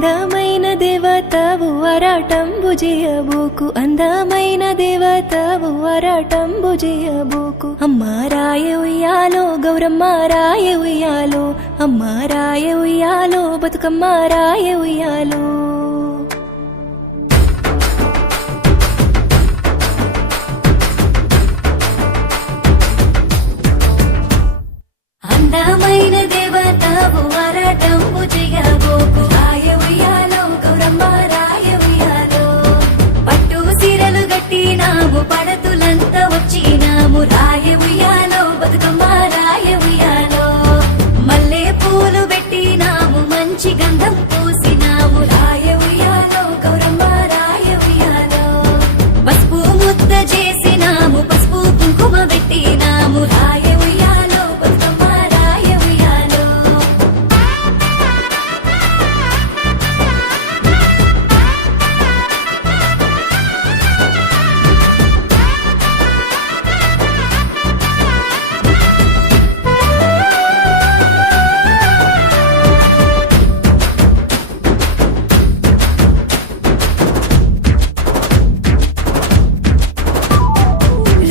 అందమైన దేవతవు అరాటంబు చేయబోకు, అందమైన దేవతవు అరాటంబు చేయబోకు. అమ్మ రాయ ఉయ్యాలో గౌరమ్మ రాయ ఉయ్యాలో, అమ్మ రాయ ఉయ్యాలో బతుకమ్మ రాయ ఉయ్యాలో. అందమైన దేవతవు అరాటంబు చేయబోకు, రాయ ఉయ్యాలో గౌరమ్మ రాయ ఉయ్యాలో. పట్టు సీరలు గట్టినాము పడతులంతా వచ్చినాము, రాయ ఉయ్యాలో బతుకమ్మ రాయ ఉయ్యాలో. మల్లె పూలు పెట్టినాము మంచి గంధం పూసినాము, రాయ ఉయ్యాలో గౌరమ్మ రాయ ఉయ్యాలో. పసుపు ముద్ద చేసినాము పసుపు కుంకుమ పెట్టినాము, రాయ ఉయ్యాలో బతుకమ్మ రాయ ఉయ్యాలో.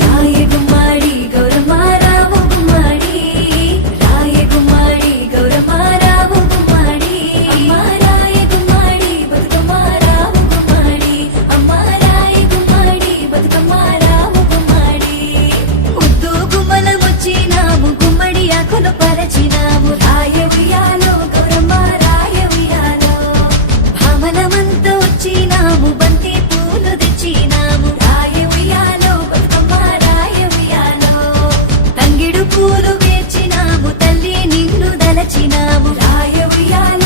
రాయ గుమ్మడి గౌరమ్మ రావు గుమ్మడి, రాయ గుమ్మడి గౌరమ్మ రావు గుమ్మడి. అమ్మ రాయ గుమ్మడి బతుకమ్మ రావు గుమ్మడి, అమ్మ రాయ గుమ్మడి బతుకమ్మ రావు గుమ్మడి. ముద్దు గుమ్మలమొచ్చినాము గుమ్మడి ఆకులు పరచినాము, రాయ ఉయ్యాలో గౌరమ్మ రాయ ఉయ్యాలో. భామలమంతా వచ్చినాము బంతి పూలు తెచ్చినాము, రాయ ఉయ్యాలో బతుకమ్మ రాయ ఉయ్యాలో. తంగిడు పూలు వేచినాము తల్లి నిన్ను దలచినాము, రాయ ఉయ్యాలో